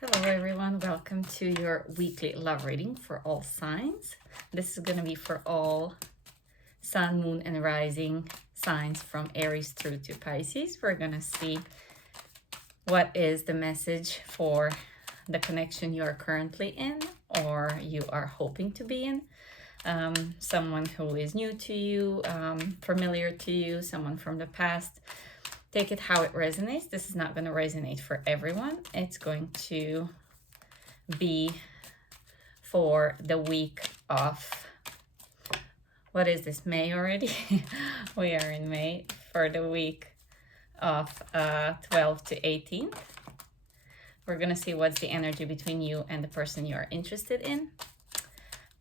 Hello everyone, welcome to your weekly love reading for all signs. This is going to be for all sun, moon, and rising signs from Aries through to Pisces. We're going to see what is the message for the connection you are currently in or you are hoping to be in. Someone who is new to you, familiar to you, someone from the past. Take it how it resonates. This is not going to resonate for everyone. It's going to be for the week of, what is this, May already? We are in May, for the week of 12 to 18th. We're going to see what's the energy between you and the person you are interested in.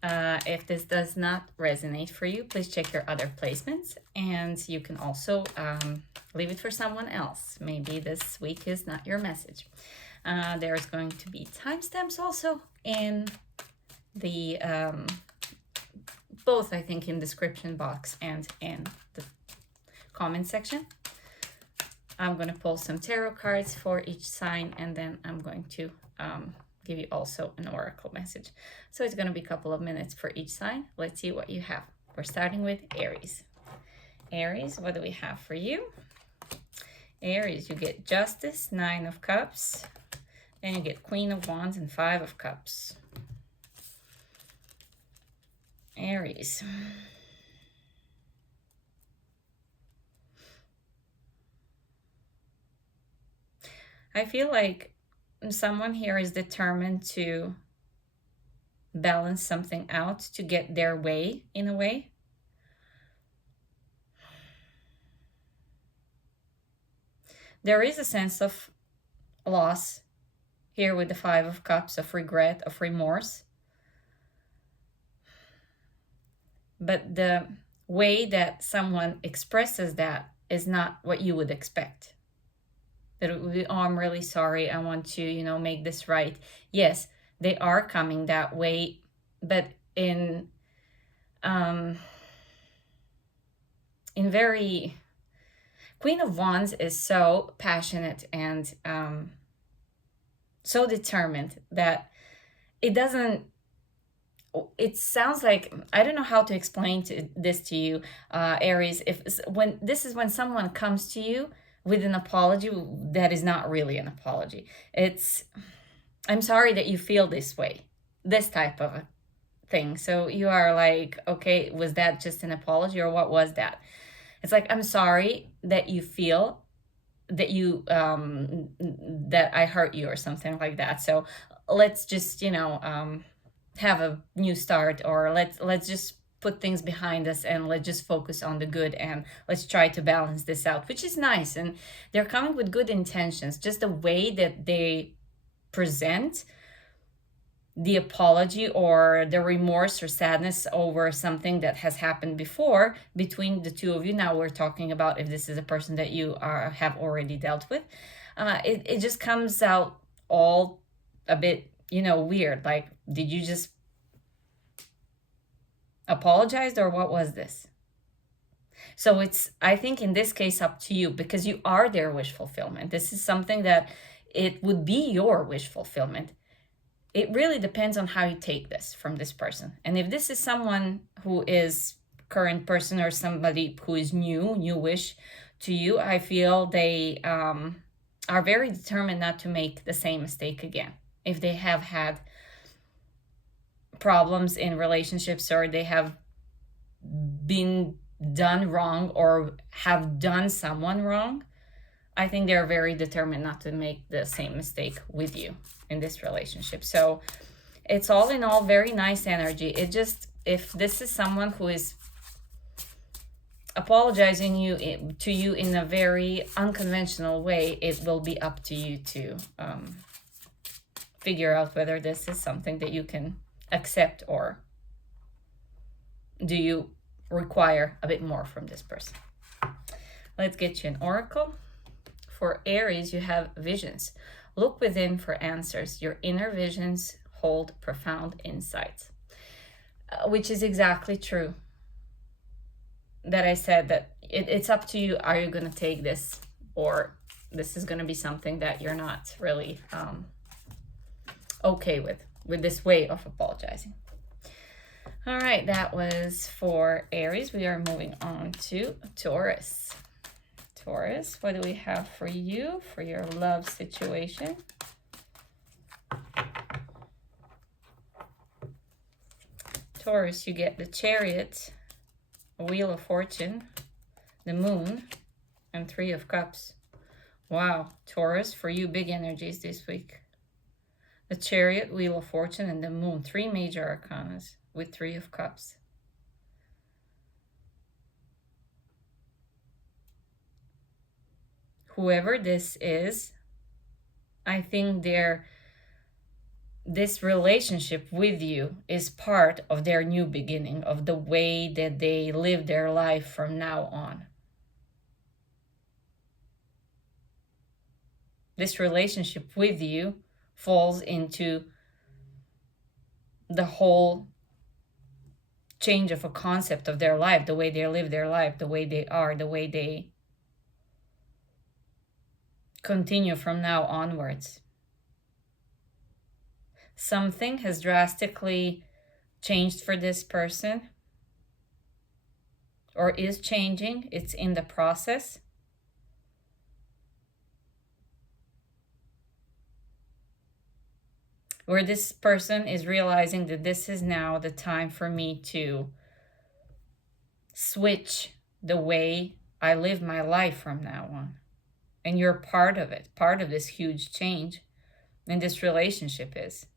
If this does not resonate for you, please check your other placements, and you can also leave it for someone else. Maybe this week is not your message. There's going to be timestamps also in the both, I think, in description box and in the comment section. I'm going to pull some tarot cards for each sign, and then I'm going to give you also an oracle message. So it's going to be a couple of minutes for each sign. Let's see what you have. We're starting with Aries. Aries, what do we have for you? Aries, you get Justice, 9 of Cups. Then you get Queen of Wands and 5 of Cups. Aries. I feel like someone here is determined to balance something out, to get their way in a way. There is a sense of loss here with the 5 of Cups, of regret, of remorse. But the way that someone expresses that is not what you would expect. That it would be, oh, I'm really sorry, I want to, make this right. Yes, they are coming that way, but in very... Queen of Wands is so passionate and so determined that it sounds like, I don't know how to explain this to you, Aries. When someone comes to you with an apology, that is not really an apology. It's, I'm sorry that you feel this way, this type of a thing. So you are like, okay, was that just an apology, or what was that? It's like, I'm sorry that you feel that that I hurt you, or something like that. So let's just, have a new start, or let's just put things behind us, and let's just focus on the good, and let's try to balance this out, which is nice. And they're coming with good intentions. Just the way that they present the apology or the remorse or sadness over something that has happened before between the two of you. Now we're talking about if this is a person that you have already dealt with. It just comes out all a bit, weird. Like, did you just apologize, or what was this? So it's, I think in this case, up to you, because you are their wish fulfillment. This is something that it would be your wish fulfillment. It really depends on how you take this from this person. And if this is someone who is current person, or somebody who is newish to you, I feel they are very determined not to make the same mistake again. If they have had problems in relationships, or they have been done wrong, or have done someone wrong, I think they're very determined not to make the same mistake with you in this relationship. So it's all in all very nice energy. It just, if this is someone who is apologizing to you in a very unconventional way, it will be up to you to figure out whether this is something that you can accept, or do you require a bit more from this person. Let's get you an oracle. For Aries, you have visions. Look within for answers. Your inner visions hold profound insights. Which is exactly true. That I said that it's up to you. Are you going to take this, or this is going to be something that you're not really okay with this way of apologizing. All right, that was for Aries. We are moving on to Taurus. Taurus, what do we have for you for your love situation? Taurus, you get the Chariot, a Wheel of Fortune, the Moon, and Three of Cups. Wow, Taurus, for you, big energies this week. The Chariot, Wheel of Fortune, and the Moon. 3 major arcanas with 3 of Cups. Whoever this is, I think this relationship with you is part of their new beginning, of the way that they live their life from now on. This relationship with you falls into the whole change of a concept of their life, the way they live their life, the way they are, the way they continue from now onwards. Something has drastically changed for this person, or is changing. It's in the process. Where this person is realizing that this is now the time for me to switch the way I live my life from now on. And you're part of it, part of this huge change. And this relationship is.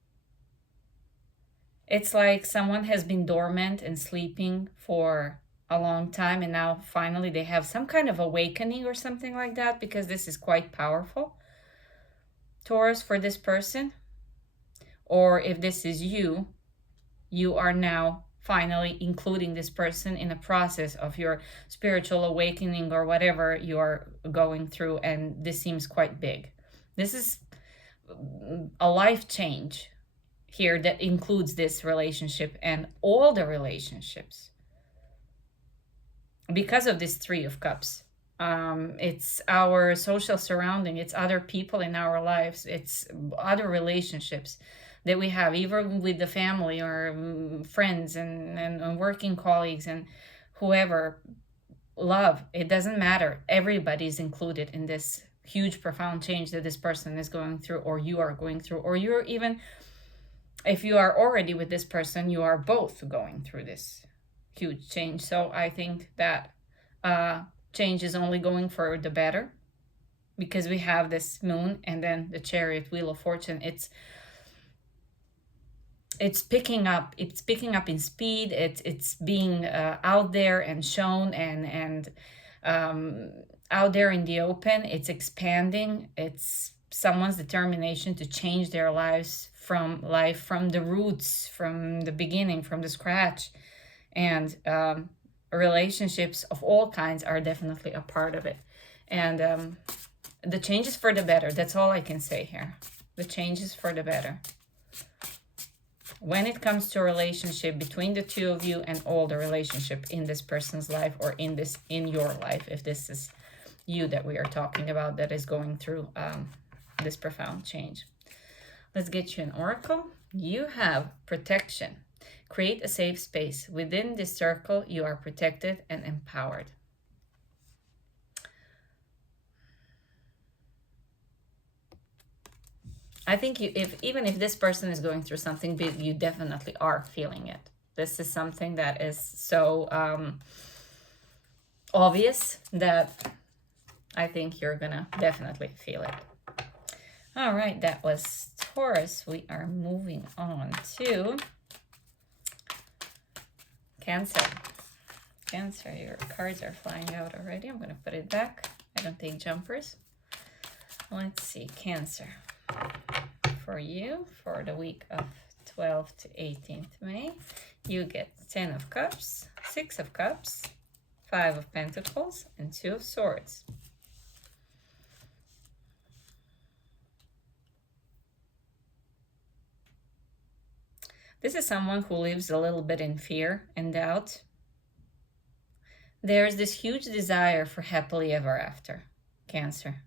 It's like someone has been dormant and sleeping for a long time, and now finally they have some kind of awakening or something like that, because this is quite powerful. Taurus, for this person, or if this is you, you are now finally including this person in the process of your spiritual awakening or whatever you are going through, and this seems quite big. This is a life change here that includes this relationship and all the relationships. Because of this 3 of Cups, it's our social surrounding, it's other people in our lives, it's other relationships that we have, even with the family or friends and working colleagues and whoever. Love, it doesn't matter. Everybody's included in this huge, profound change that this person is going through, or you are going through, or you're even, if you are already with this person, you are both going through this huge change. So I think that change is only going for the better, because we have this Moon and then the Chariot, Wheel of Fortune. It's picking up in speed. It's being out there and shown and out there in the open. It's expanding. It's someone's determination to change their lives from the roots, from the beginning, from the scratch. And relationships of all kinds are definitely a part of it. And the change is for the better. That's all I can say here. The change is for the better. When it comes to a relationship between the two of you and all the relationship in this person's life, or in your life, if this is you that we are talking about that is going through this profound change. Let's get you an oracle. You have protection. Create a safe space. Within this circle, you are protected and empowered. I think even if this person is going through something big, you definitely are feeling it. This is something that is so obvious that I think you're gonna definitely feel it. All right, that was Taurus. We are moving on to Cancer. Cancer, your cards are flying out already. I'm gonna put it back. I don't take jumpers. Let's see, Cancer. For you, for the week of 12th to 18th May, you get 10 of Cups, 6 of Cups, 5 of Pentacles, and 2 of Swords. This is someone who lives a little bit in fear and doubt. There's this huge desire for happily ever after, Cancer.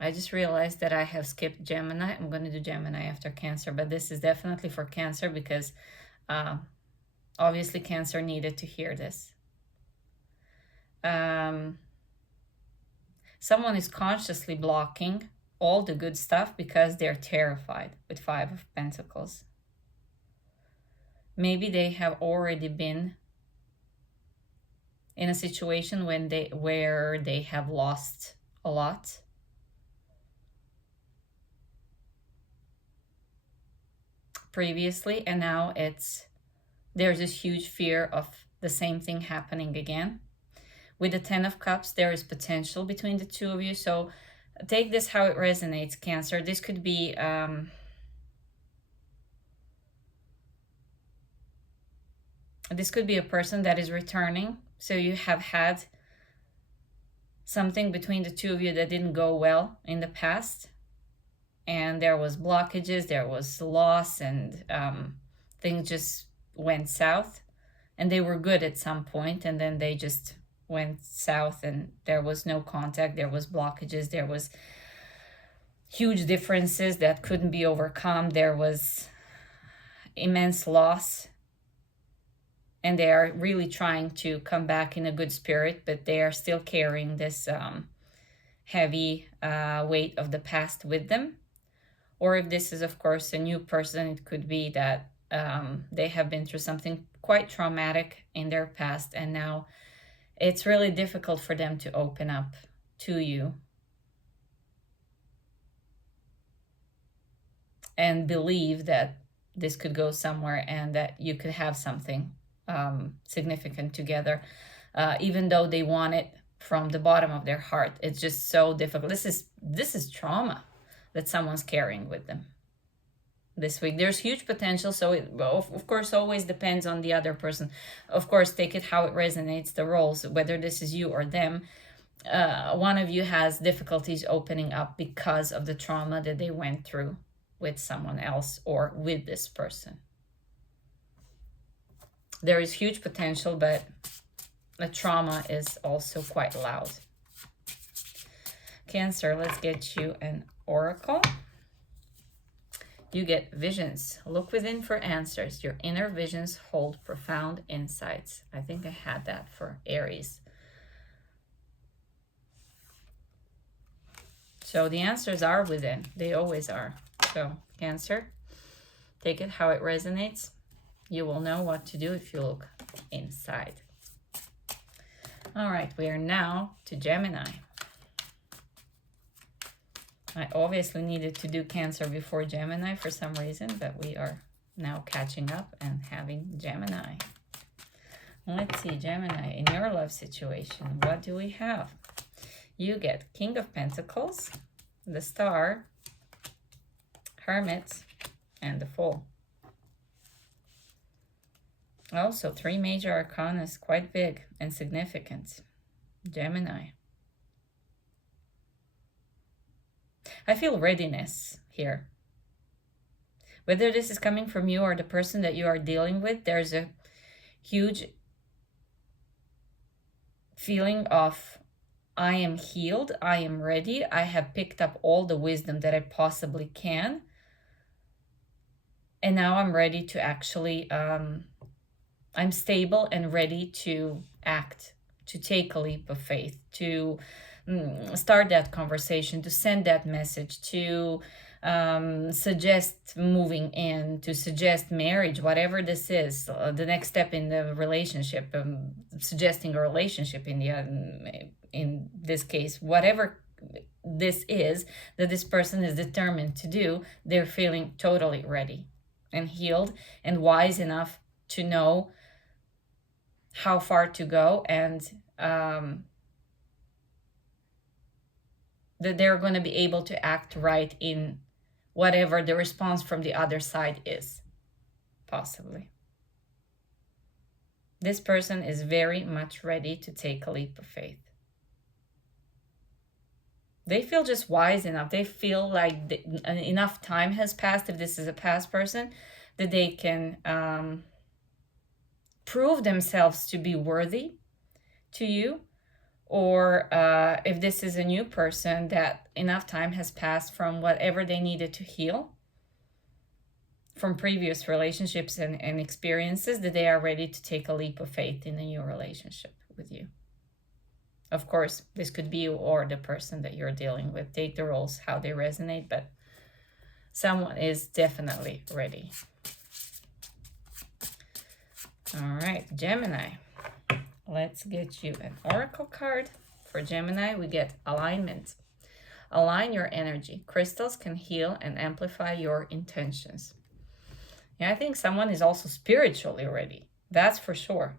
I just realized that I have skipped Gemini. I'm going to do Gemini after Cancer, but this is definitely for Cancer because obviously Cancer needed to hear this. Someone is consciously blocking all the good stuff because they're terrified with Five of Pentacles. Maybe they have already been in a situation where they have lost a lot. Previously, and now there's this huge fear of the same thing happening again. With the Ten of Cups, there is potential between the two of you. So take this how it resonates, Cancer. This could be a person that is returning. So you have had something between the two of you that didn't go well in the past. And there was blockages, there was loss, and things just went south. And they were good at some point, and then they just went south, and there was no contact, there was blockages, there was huge differences that couldn't be overcome, there was immense loss, and they are really trying to come back in a good spirit, but they are still carrying this heavy weight of the past with them. Or if this is, of course, a new person, it could be that they have been through something quite traumatic in their past, and now it's really difficult for them to open up to you and believe that this could go somewhere and that you could have something significant together, even though they want it from the bottom of their heart. It's just so difficult. This is trauma that someone's carrying with them this week. There's huge potential, so it of course always depends on the other person. Of course, take it how it resonates, the roles, whether this is you or them. One of you has difficulties opening up because of the trauma that they went through with someone else or with this person. There is huge potential, but the trauma is also quite loud. Cancer, let's get you an oracle. You get visions. Look within for answers. Your inner visions hold profound insights. I think I had that for Aries. So the answers are within. They always are. So Cancer, take it how it resonates. You will know what to do if you look inside. All right, we are now to Gemini. I obviously needed to do Cancer before Gemini for some reason, but we are now catching up and having Gemini. Let's see, Gemini, in your love situation, what do we have? You get King of Pentacles, the Star, Hermit, and the Fool. Also, 3 major arcana is quite big and significant. Gemini. I feel readiness here. Whether this is coming from you or the person that you are dealing with, there's a huge feeling of, I am healed, I am ready, I have picked up all the wisdom that I possibly can. And now I'm ready to actually, I'm stable and ready to act, to take a leap of faith, to start that conversation, to send that message, to suggest moving in, to suggest marriage, whatever this is, the next step in the relationship, suggesting a relationship in this case, whatever this is that this person is determined to do, they're feeling totally ready and healed and wise enough to know how far to go, and that they're going to be able to act right in whatever the response from the other side is, possibly. This person is very much ready to take a leap of faith. They feel just wise enough. They feel like enough time has passed, if this is a past person, that they can prove themselves to be worthy to you, or if this is a new person, that enough time has passed from whatever they needed to heal from previous relationships and experiences, that they are ready to take a leap of faith in a new relationship with you. Of course, this could be you or the person that you're dealing with. Take the roles how they resonate, but someone is definitely ready. All right, Gemini. Let's get you an oracle card. For Gemini, we get alignment. Align your energy. Crystals can heal and amplify your intentions. Yeah, I think someone is also spiritually ready. That's for sure.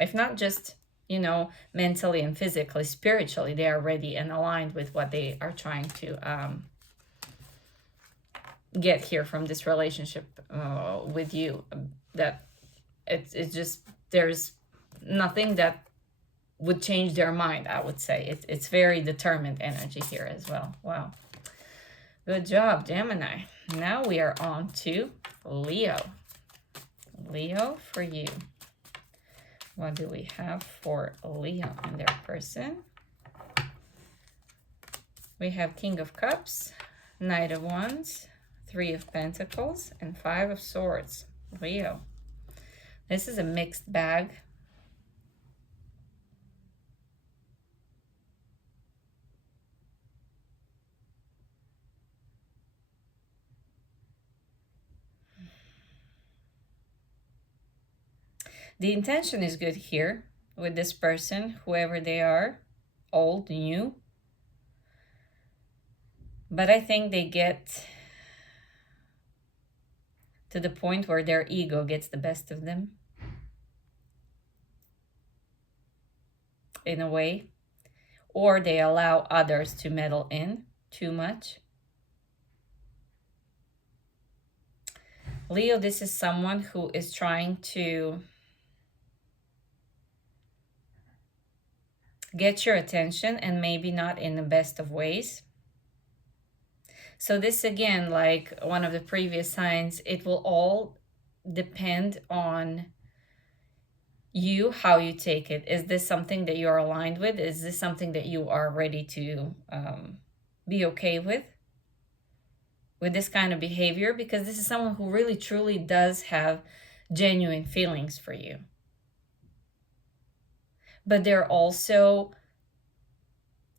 If not just, you know, mentally and physically, spiritually, they are ready and aligned with what they are trying to get here from this relationship with you. That it's just, there's nothing that would change their mind, I would say. It's very determined energy here as well. Wow. Good job, Gemini. Now we are on to Leo. Leo, for you. What do we have for Leo and their person? We have King of Cups, Knight of Wands, Three of Pentacles, and Five of Swords. Leo. This is a mixed bag. The intention is good here with this person, whoever they are, old, new. But I think they get to the point where their ego gets the best of them. In a way. Or they allow others to meddle in too much. Leo, this is someone who is trying to get your attention, and maybe not in the best of ways. So this, again, like one of the previous signs, it will all depend on you, how you take it. Is this something that you're aligned with? Is this something that you are ready to be okay with this kind of behavior? Because this is someone who really truly does have genuine feelings for you. But they're also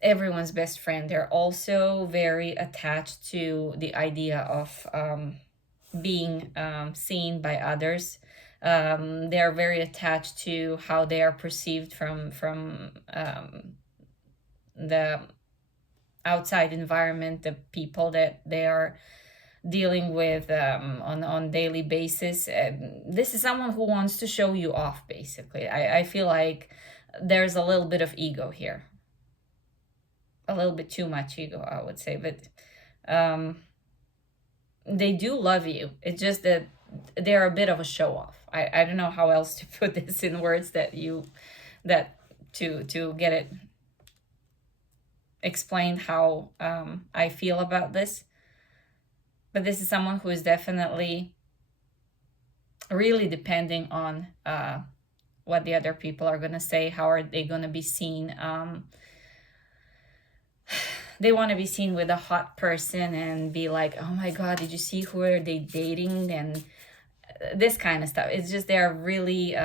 everyone's best friend. They're also very attached to the idea of being seen by others. They're very attached to how they are perceived from the outside environment, the people that they are dealing with on daily basis. This is someone who wants to show you off, basically. I feel like there's a little bit of ego here. A little bit too much ego, I would say. But they do love you. It's just that they're a bit of a show-off. I don't know how else to put this in words to get it explained how I feel about this. But this is someone who is definitely really depending on what the other people are going to say. How are they going to be seen? They want to be seen with a hot person and be like, oh my God, did you see who are they dating? And this kind of stuff. It's just they're really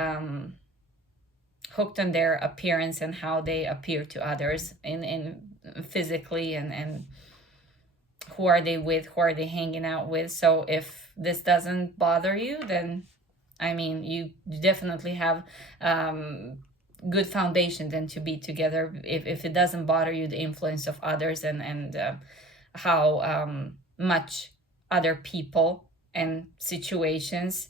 hooked on their appearance and how they appear to others in physically, and who are they with, who are they hanging out with. So if this doesn't bother you, then I mean, you definitely have good foundation then to be together. If it doesn't bother you, the influence of others and how much other people and situations,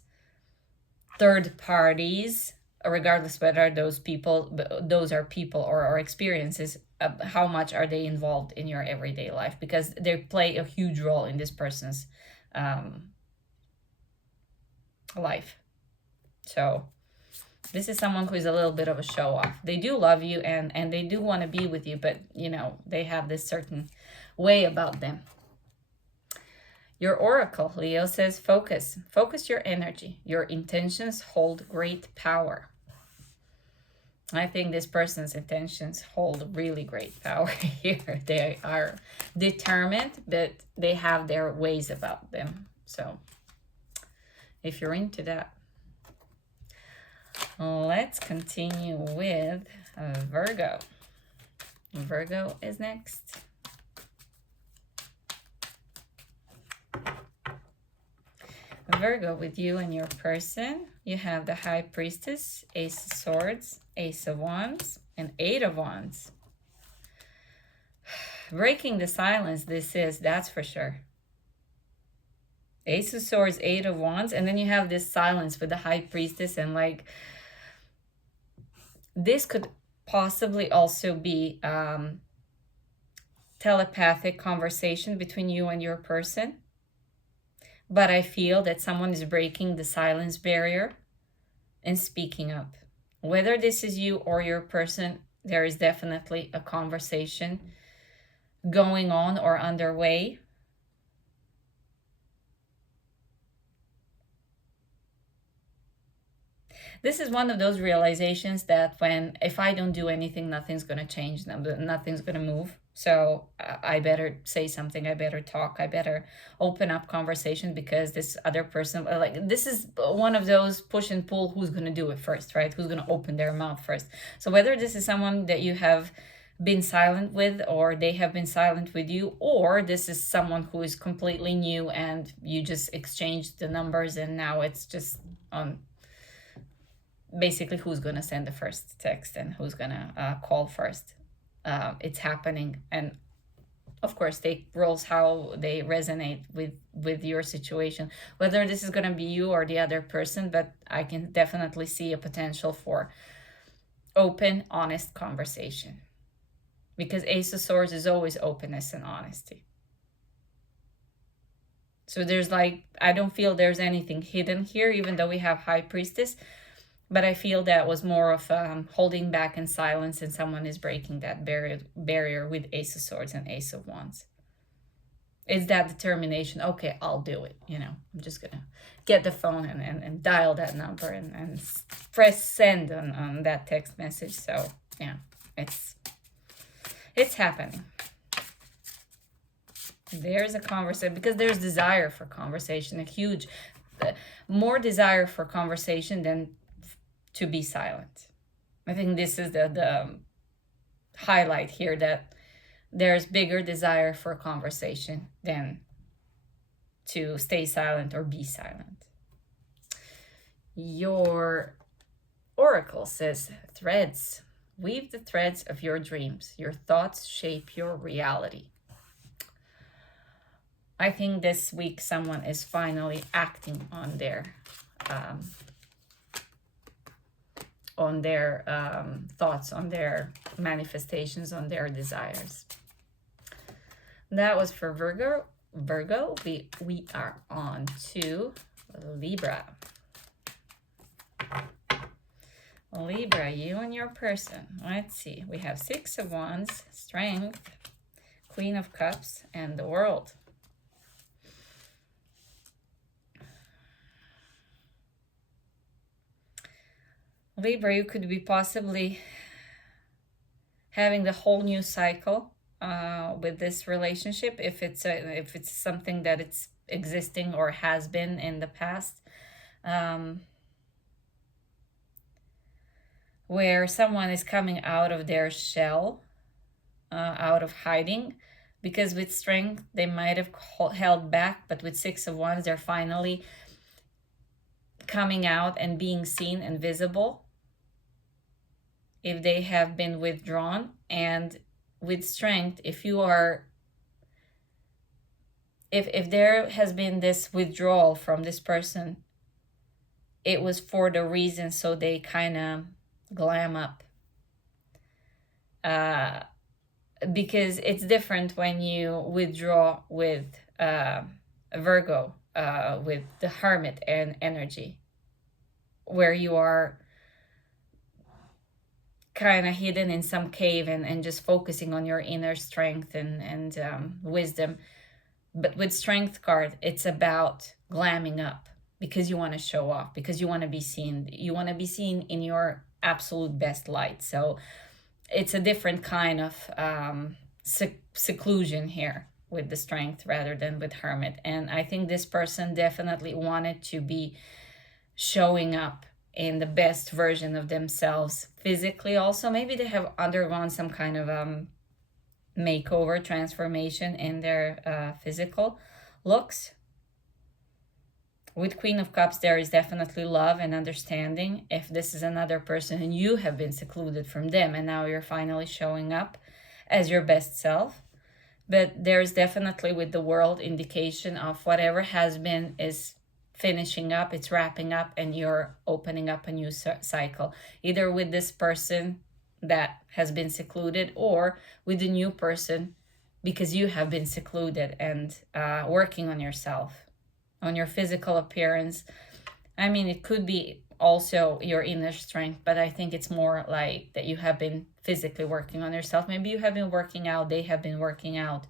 third parties, regardless whether those are people or experiences, how much are they involved in your everyday life, because they play a huge role in this person's life. So this is someone who is a little bit of a show-off. They do love you and they do want to be with you, but, you know, they have this certain way about them. Your oracle, Leo, says focus. Focus your energy. Your intentions hold great power. I think this person's intentions hold really great power here. They are determined, but they have their ways about them. So if you're into that, let's continue with Virgo. Virgo is next. Virgo, with you and your person, you have the High Priestess, Ace of Swords, Ace of Wands, and Eight of Wands. Breaking the silence, this is, that's for sure. Ace of Swords, Eight of Wands, and then you have this silence with the High Priestess, and like, this could possibly also be telepathic conversation between you and your person. But I feel that someone is breaking the silence barrier and speaking up. Whether this is you or your person, there is definitely a conversation going on or underway. This is one of those realizations that if I don't do anything, nothing's going to change, nothing's going to move. So I better say something, I better talk, I better open up conversation, because this other person, like, this is one of those push and pull, who's going to do it first, right? Who's going to open their mouth first? So whether this is someone that you have been silent with, or they have been silent with you, or this is someone who is completely new and you just exchanged the numbers and now it's just on basically who's going to send the first text and who's going to call first. It's happening, and of course take roles how they resonate with your situation, whether this is going to be you or the other person. But I can definitely see a potential for open, honest conversation, because Ace of Swords is always openness and honesty. So there's like, I don't feel there's anything hidden here, even though we have High Priestess. But I feel that was more of holding back in silence, and someone is breaking that barrier with Ace of Swords and Ace of Wands. It's that determination. Okay, I'll do it. You know, I'm just going to get the phone and dial that number and press send on that text message. So, yeah, it's happening. There's a conversation, because there's desire for conversation, a huge, more desire for conversation than to be silent. I think this is the highlight here, that there's bigger desire for conversation than to stay silent or be silent. Your oracle says, threads. Weave the threads of your dreams. Your thoughts shape your reality. I think this week someone is finally acting on their thoughts, on their manifestations, on their desires. That was for Virgo. We are on to Libra. Libra, you and your person. Let's see. We have Six of Wands, Strength, Queen of Cups, and the World. Libra, you could be possibly having the whole new cycle with this relationship, if it's something that it's existing or has been in the past, where someone is coming out of their shell, out of hiding, because with Strength they might have held back, but with Six of Wands they're finally coming out and being seen and visible if they have been withdrawn. And with Strength, if there has been this withdrawal from this person, it was for the reason so they kind of glam up, because it's different when you withdraw with Virgo, with the Hermit and energy, where you are kind of hidden in some cave and just focusing on your inner strength and wisdom. But with Strength card, it's about glamming up, because you want to show off, because you want to be seen. You want to be seen in your absolute best light. So it's a different kind of seclusion here with the Strength rather than with Hermit. And I think this person definitely wanted to be showing up in the best version of themselves physically. Also, maybe they have undergone some kind of makeover, transformation in their physical looks. With Queen of Cups, there is definitely love and understanding. If this is another person and you have been secluded from them and now you're finally showing up as your best self. But there's definitely with the World indication of whatever has been is finishing up, it's wrapping up, and you're opening up a new cycle. Either with this person that has been secluded or with a new person because you have been secluded and working on yourself, on your physical appearance. I mean, it could be also your inner strength, but I think it's more like that you have been physically working on yourself. Maybe you have been working out, they have been working out,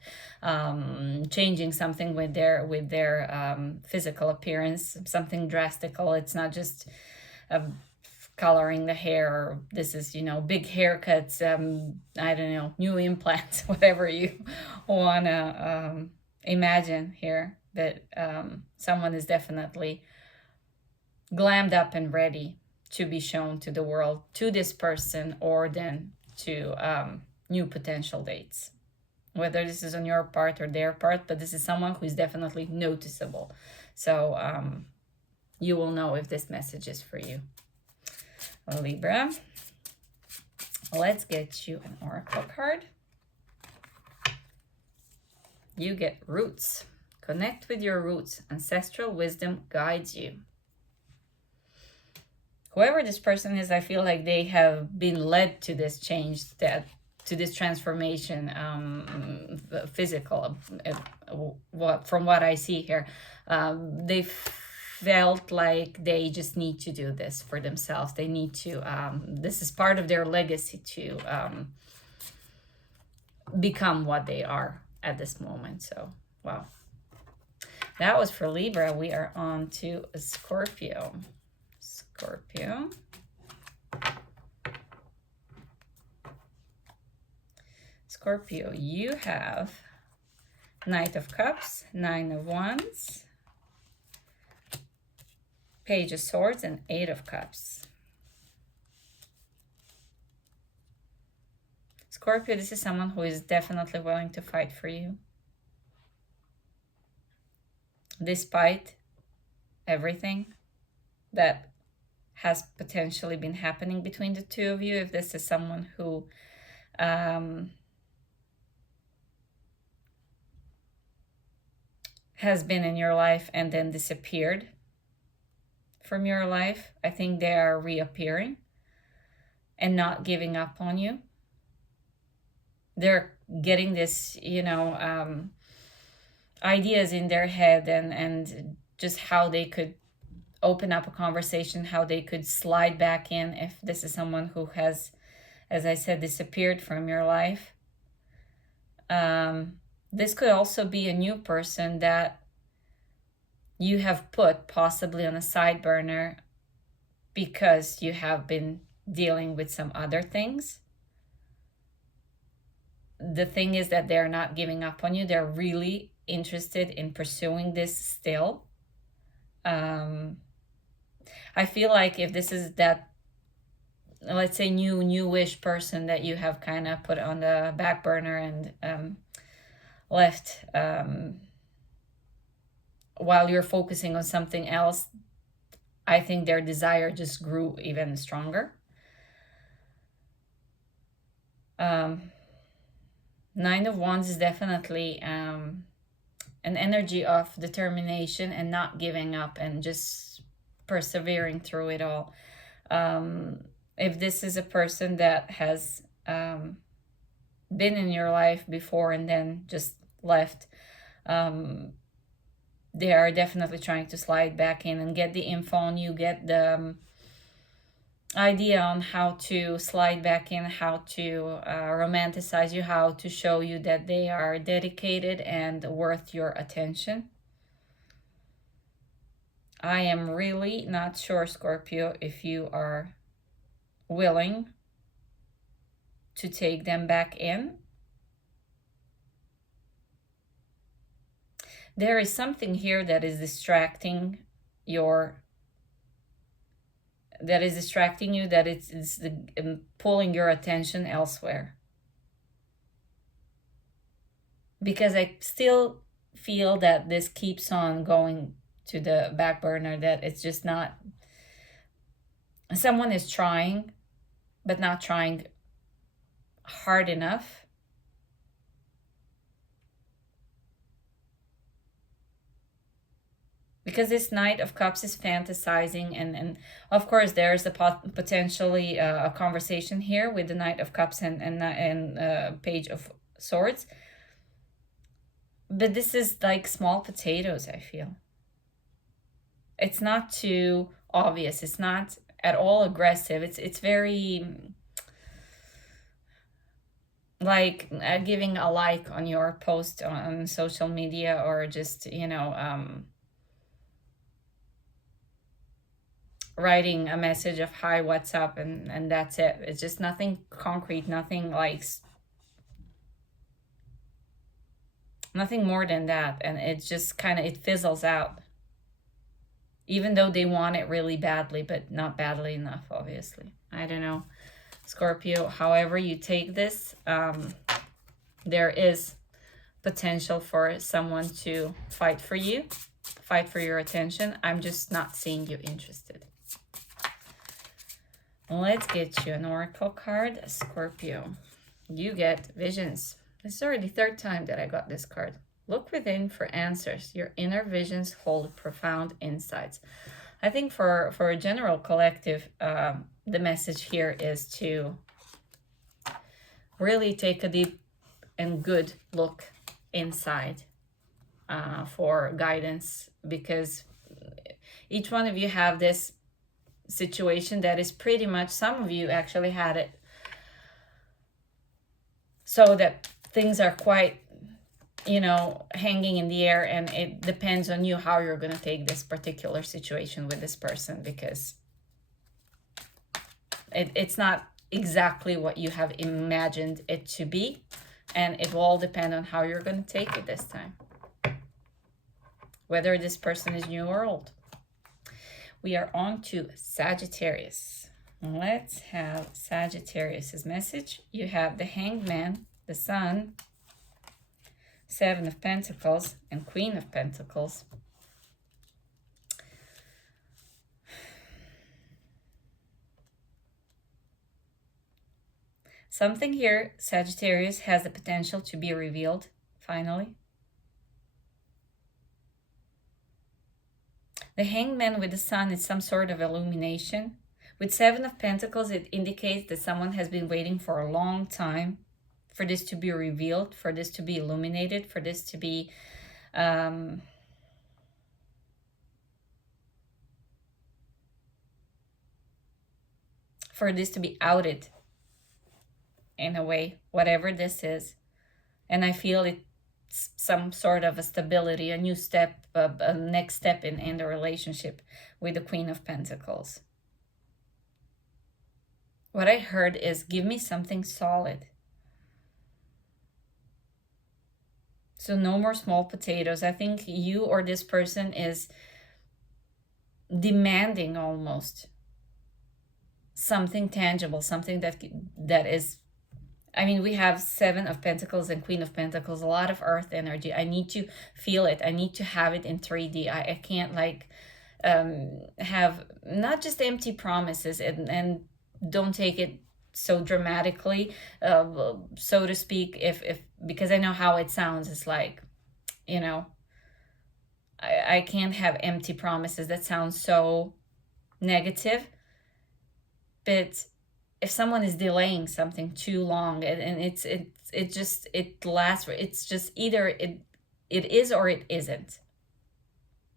changing something with their physical appearance, something drastical. It's not just coloring the hair, or this is, you know, big haircuts, I don't know, new implants, whatever you want to imagine here. That someone is definitely glammed up and ready to be shown to the world, to this person, or then to new potential dates. Whether this is on your part or their part, but this is someone who is definitely noticeable. So you will know if this message is for you. Libra, let's get you an oracle card. You get roots. Connect with your roots. Ancestral wisdom guides you. Whoever this person is, I feel like they have been led to this change, to this transformation, physical. From what I see here, they felt like they just need to do this for themselves. They need to, this is part of their legacy to become what they are at this moment. So, wow. That was for Libra. We are on to Scorpio. Scorpio. Scorpio, you have Knight of Cups, Nine of Wands, Page of Swords, and Eight of Cups. Scorpio, this is someone who is definitely willing to fight for you. Despite everything that has potentially been happening between the two of you, if this is someone who has been in your life and then disappeared from your life, I think they are reappearing and not giving up on you. They're getting this, you know, ideas in their head and just how they could open up a conversation, how they could slide back in if this is someone who has, as I said, disappeared from your life. This could also be a new person that you have put possibly on a side burner because you have been dealing with some other things. The thing is that they're not giving up on you. They're really interested in pursuing this still. I feel like if this is that, let's say, newish person that you have kind of put on the back burner and left while you're focusing on something else, I think their desire just grew even stronger. Nine of Wands is definitely an energy of determination and not giving up and just persevering through it all. If this is a person that has been in your life before and then just left, they are definitely trying to slide back in and get the info on you, get the idea on how to slide back in, how to romanticize you, how to show you that they are dedicated and worth your attention. I am really not sure, Scorpio, if you are willing to take them back in. There is something here that is distracting you, that it's pulling your attention elsewhere. Because I still feel that this keeps on going to the back burner, that it's just not, someone is trying, but not trying hard enough. Because this Knight of Cups is fantasizing, and of course there's a potentially a conversation here with the Knight of Cups and Page of Swords. But this is like small potatoes, I feel. It's not too obvious. It's not at all aggressive. It's very like giving a like on your post on social media, or just, you know, writing a message of hi, what's up, and that's it. It's just nothing concrete, nothing like, nothing more than that. And it's just kind of, it fizzles out, even though they want it really badly, but not badly enough, obviously. I don't know, Scorpio, however you take this, there is potential for someone to fight for you, fight for your attention. I'm just not seeing you interested. Let's get you an oracle card, Scorpio. You get visions. This is already the third time that I got this card. Look within for answers. Your inner visions hold profound insights. I think for a general collective, the message here is to really take a deep and good look inside for guidance, because each one of you have this situation that is pretty much, some of you actually had it so that things are quite, you know, hanging in the air, and it depends on you how you're going to take this particular situation with this person, because it's not exactly what you have imagined it to be, and it will all depend on how you're going to take it this time, whether this person is new or old. We are on to Sagittarius. Let's have Sagittarius's message. You have the Hanged Man, the Sun, Seven of Pentacles, and Queen of Pentacles. Something here, Sagittarius, has the potential to be revealed, finally. The Hanged Man with the Sun is some sort of illumination. With Seven of Pentacles, it indicates that someone has been waiting for a long time for this to be revealed, for this to be illuminated, for this to be outed in a way, whatever this is. And I feel it's some sort of a stability, a new step, a next step in the relationship with the Queen of Pentacles. What I heard is, give me something solid. So no more small potatoes. I think you or this person is demanding almost something tangible, something that is, I mean, we have Seven of Pentacles and Queen of Pentacles, a lot of earth energy. I need to feel it. I need to have it in 3D. I can't like have not just empty promises, and don't take it so dramatically, so to speak, if because I know how it sounds. It's like, you know, I can't have empty promises. That sounds so negative. But if someone is delaying something too long, and it lasts, it's just either it is or it isn't.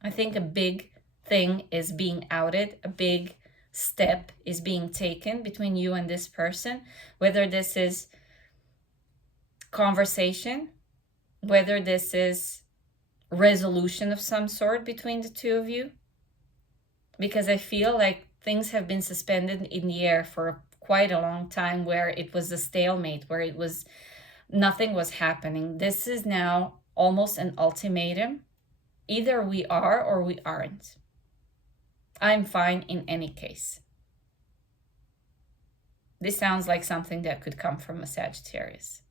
I think a big thing is being outed, a big step is being taken between you and this person, whether this is conversation, whether this is resolution of some sort between the two of you, because I feel like things have been suspended in the air for quite a long time where it was a stalemate, where it was nothing was happening. This is now almost an ultimatum. Either we are or we aren't. I'm fine in any case. This sounds like something that could come from a Sagittarius.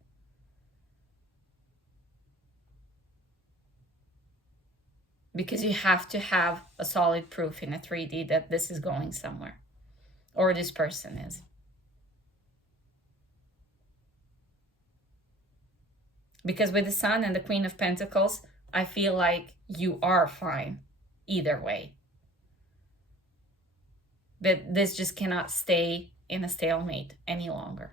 Because you have to have a solid proof in a 3D that this is going somewhere, or this person is. Because with the Sun and the Queen of Pentacles, I feel like you are fine either way. But this just cannot stay in a stalemate any longer.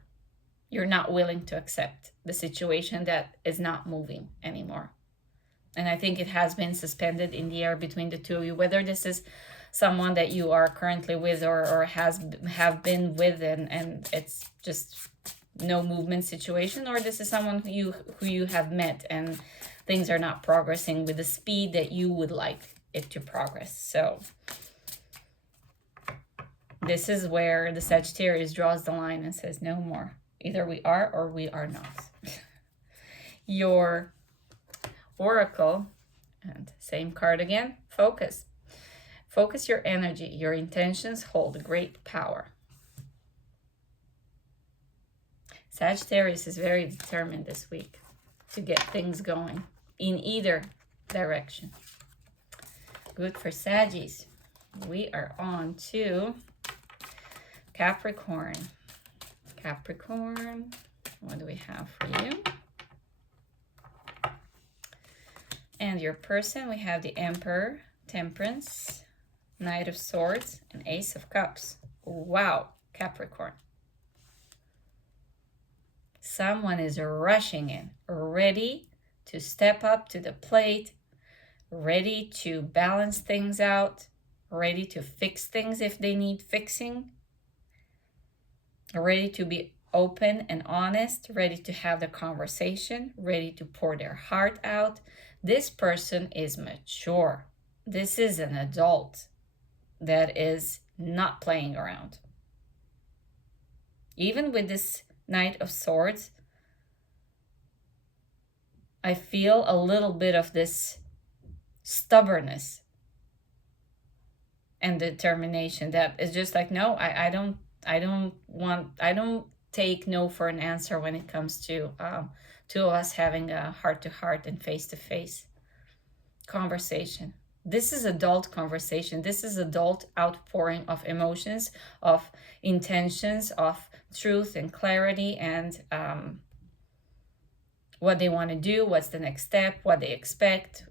You're not willing to accept the situation that is not moving anymore. And I think it has been suspended in the air between the two of you, whether this is someone that you are currently with or have been with, and it's just no movement situation, or this is someone who you have met and things are not progressing with the speed that you would like it to progress. So this is where the Sagittarius draws the line and says no more. Either we are or we are not. Your Oracle, and same card again, focus. Focus your energy. Your intentions hold great power. Sagittarius is very determined this week to get things going in either direction. Good for Saggies. We are on to Capricorn. Capricorn, what do we have for you? And your person, we have the Emperor, Temperance, Knight of Swords, and Ace of Cups. Wow, Capricorn. Someone is rushing in, ready to step up to the plate, ready to balance things out, ready to fix things if they need fixing, ready to be open and honest, ready to have the conversation, ready to pour their heart out. This person is mature. This is an adult that is not playing around. Even with this Knight of Swords, I feel a little bit of this stubbornness and determination that is just like, no, I don't take no for an answer when it comes to two of us having a heart-to-heart and face-to-face conversation. This is adult conversation. This is adult outpouring of emotions, of intentions, of truth and clarity, and what they want to do, what's the next step, what they expect.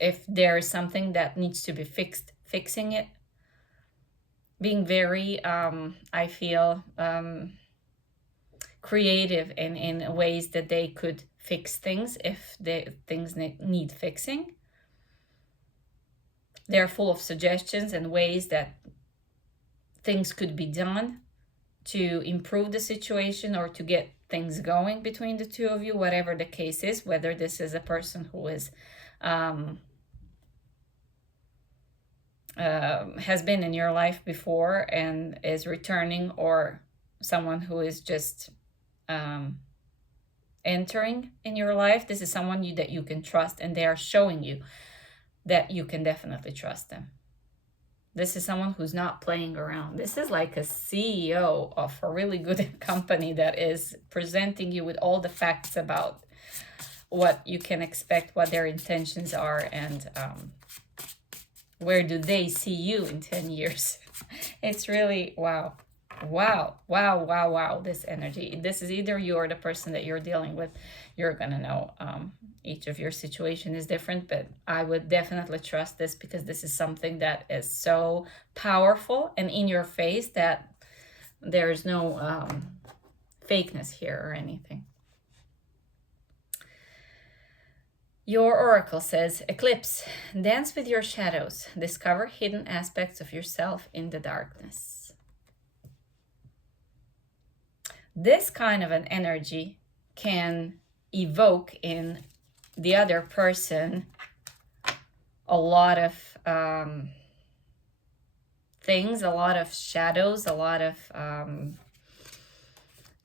If there is something that needs to be fixed, fixing it. Being very, I feel, creative in ways that they could fix things if things need fixing. They're full of suggestions and ways that things could be done to improve the situation or to get things going between the two of you, whatever the case is, whether this is a person who is has been in your life before and is returning, or someone who is just entering in your life. This is someone that you can trust, and they are showing you that you can definitely trust them. This is someone who's not playing around. This is like a CEO of a really good company that is presenting you with all the facts about what you can expect, what their intentions are, and where do they see you in 10 years. It's really, wow. Wow, wow, wow, wow, this energy. This is either you or the person that you're dealing with. You're going to know. Each of your situation is different, but I would definitely trust this because this is something that is so powerful and in your face that there's no fakeness here or anything. Your oracle says, Eclipse, dance with your shadows. Discover hidden aspects of yourself in the darkness. This kind of an energy can evoke in the other person a lot of things, a lot of shadows, a lot of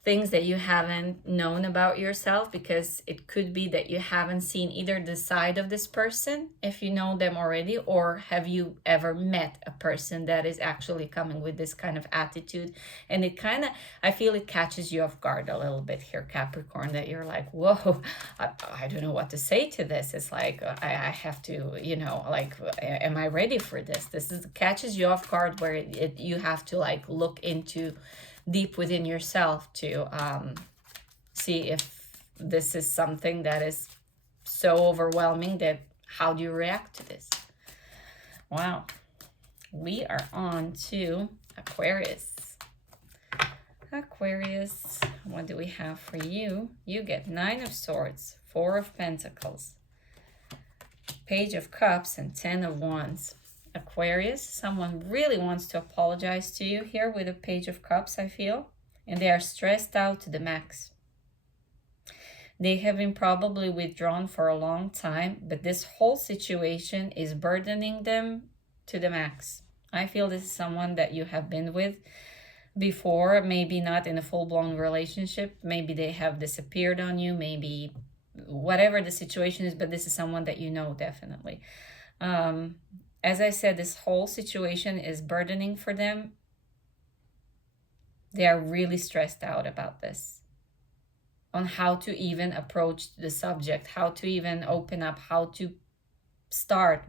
things that you haven't known about yourself, because it could be that you haven't seen either the side of this person, if you know them already, or have you ever met a person that is actually coming with this kind of attitude. And it kind of, I feel it catches you off guard a little bit here, Capricorn, that you're like, whoa, I don't know what to say to this. It's like, I have to, you know, like, am I ready for this? This is catches you off guard, where you have to like look into deep within yourself to see if this is something that is so overwhelming that how do you react to this. Wow, we are on to Aquarius. Aquarius, what do we have for you? You get 9 of Swords, 4 of Pentacles, Page of Cups, and 10 of Wands. Aquarius, someone really wants to apologize to you here with a Page of Cups, I feel. And they are stressed out to the max. They have been probably withdrawn for a long time, but this whole situation is burdening them to the max. I feel this is someone that you have been with before, maybe not in a full-blown relationship. Maybe they have disappeared on you, maybe whatever the situation is, but this is someone that you know definitely. As I said, this whole situation is burdening for them. They are really stressed out about this, on how to even approach the subject, how to even open up, how to start.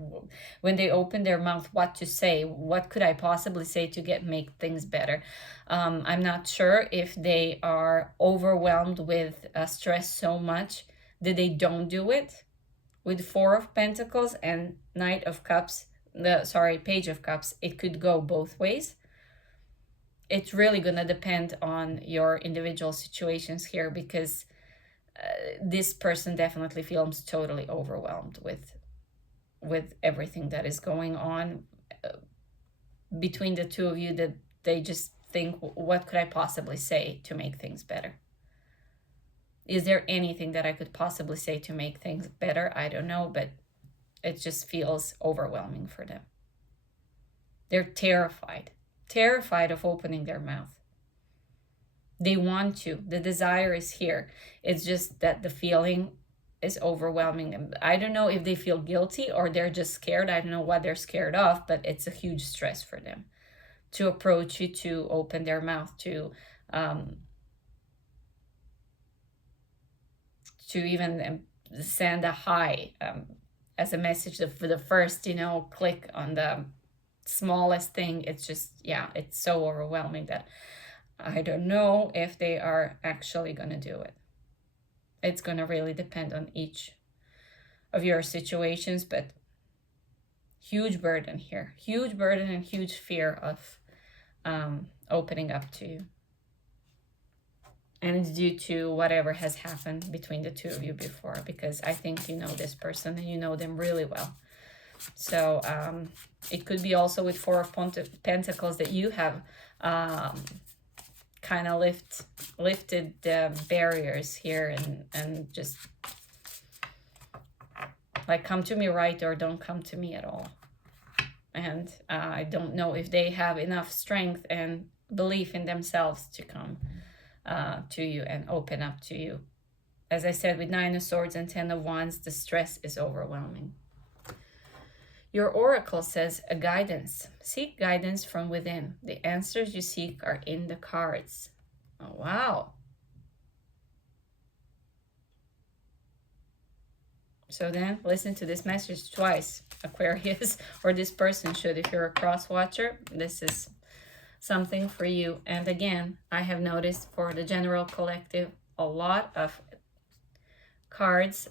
When they open their mouth, what to say, what could I possibly say to make things better. I'm not sure if they are overwhelmed with stress so much that they don't do it. With 4 of Pentacles and Knight of Cups, Page of Cups, it could go both ways. It's really going to depend on your individual situations here, because this person definitely feels totally overwhelmed with everything that is going on between the two of you, that they just think, what could I possibly say to make things better? Is there anything that I could possibly say to make things better? I don't know, but it just feels overwhelming for them. They're terrified of opening their mouth. They want to. The desire is here. It's just that the feeling is overwhelming them. I don't know if they feel guilty or they're just scared. I don't know what they're scared of, but it's a huge stress for them to approach you, to open their mouth, to even send a hi as a message for the first, click on the smallest thing. It's just, it's so overwhelming that I don't know if they are actually going to do it. It's going to really depend on each of your situations, but huge burden here. Huge burden and huge fear of opening up to you. And it's due to whatever has happened between the two of you before, because I think you know this person and you know them really well. So it could be also with 4 of Pentacles that you have kind of lifted the barriers here and just like, come to me right or don't come to me at all. And I don't know if they have enough strength and belief in themselves to come to you and open up to you. As I said, with 9 of Swords and 10 of Wands, the stress is overwhelming. Your oracle says a guidance. Seek guidance from within. The answers you seek are in the cards. Oh, wow. So then listen to this message twice, Aquarius, or this person should. If you're a cross watcher, this is something for you. And again, I have noticed for the general collective, a lot of cards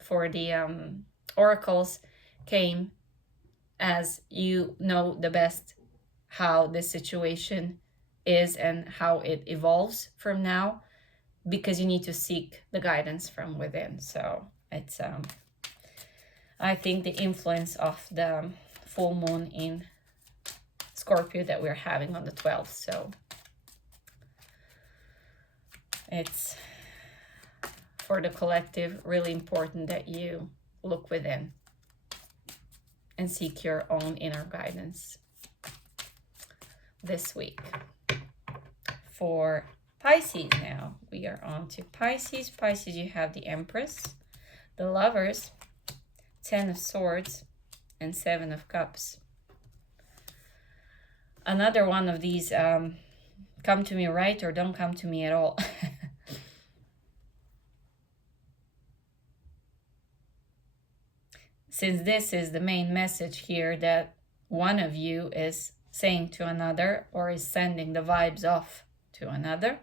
for the oracles came as you know the best how the situation is and how it evolves from now, because you need to seek the guidance from within. So it's I think the influence of the full moon in Scorpio that we're having on the 12th. So it's for the collective really important that you look within and seek your own inner guidance this week. For Pisces now, we are on to Pisces. Pisces, you have the Empress, the Lovers, 10 of Swords, and 7 of Cups. Another one of these come to me right or don't come to me at all. Since this is the main message here, that one of you is saying to another or is sending the vibes off to another,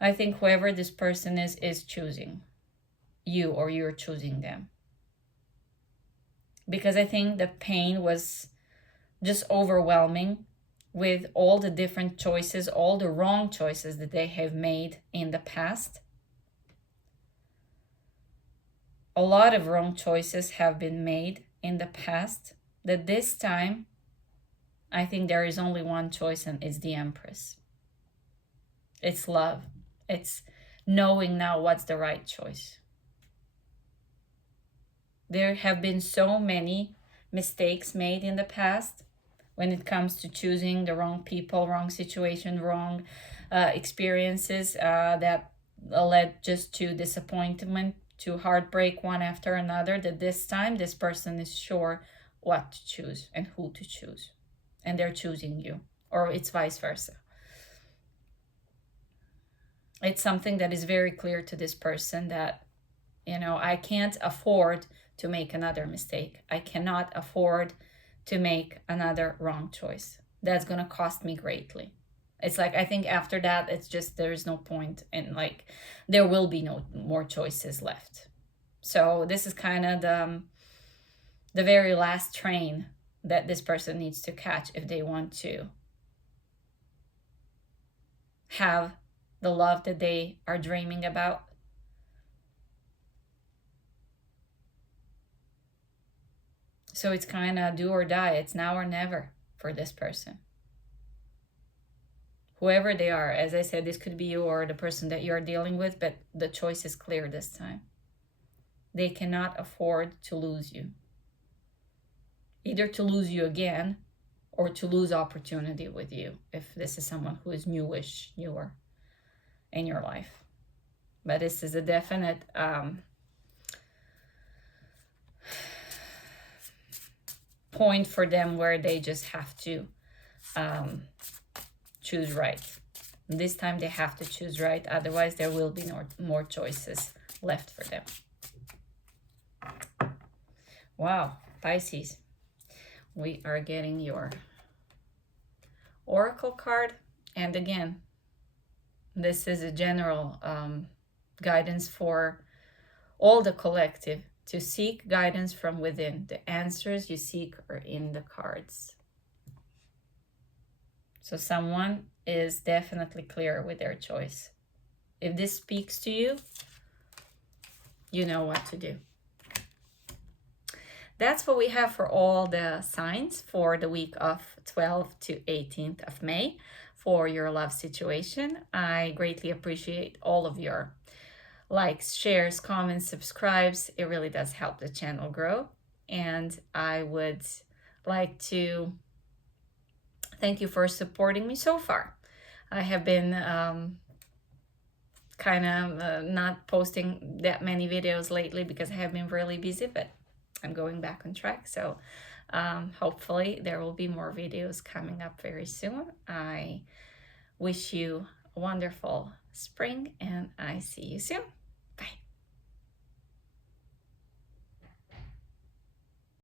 I think whoever this person is choosing you, or you're choosing them. Because I think the pain was just overwhelming with all the different choices, all the wrong choices that they have made in the past. A lot of wrong choices have been made in the past, that this time I think there is only one choice, and it's the Empress. It's love. It's knowing now what's the right choice. There have been so many mistakes made in the past when it comes to choosing the wrong people, wrong situation, wrong experiences that led just to disappointment, to heartbreak one after another, that this time this person is sure what to choose and who to choose. And they're choosing you, or it's vice versa. It's something that is very clear to this person that, you know, I can't afford to make another mistake. I cannot afford to make another wrong choice. That's going to cost me greatly. It's like, I think after that, it's just, there's no point, and like, there will be no more choices left. So this is kind of the very last train that this person needs to catch if they want to have the love that they are dreaming about. So it's kind of do or die. It's now or never for this person. Whoever they are, as I said, this could be you or the person that you're dealing with, but the choice is clear this time. They cannot afford to lose you. Either to lose you again, or to lose opportunity with you, if this is someone who is newer in your life. But this is a definite point for them where they just have to choose right. This time they have to choose right, otherwise there will be no more choices left for them. Wow, Pisces, we are getting your Oracle card, and again, this is a general guidance for all the collective to seek guidance from within. The answers you seek are in the cards. So someone is definitely clear with their choice. If this speaks to you, you know what to do. That's what we have for all the signs for the week of 12th to 18th of May for your love situation. I greatly appreciate all of your likes, shares, comments, subscribes. It really does help the channel grow. And I would like to thank you for supporting me so far. I have been kind of not posting that many videos lately because I have been really busy, but I'm going back on track. So hopefully there will be more videos coming up very soon. I wish you a wonderful spring, and I see you soon.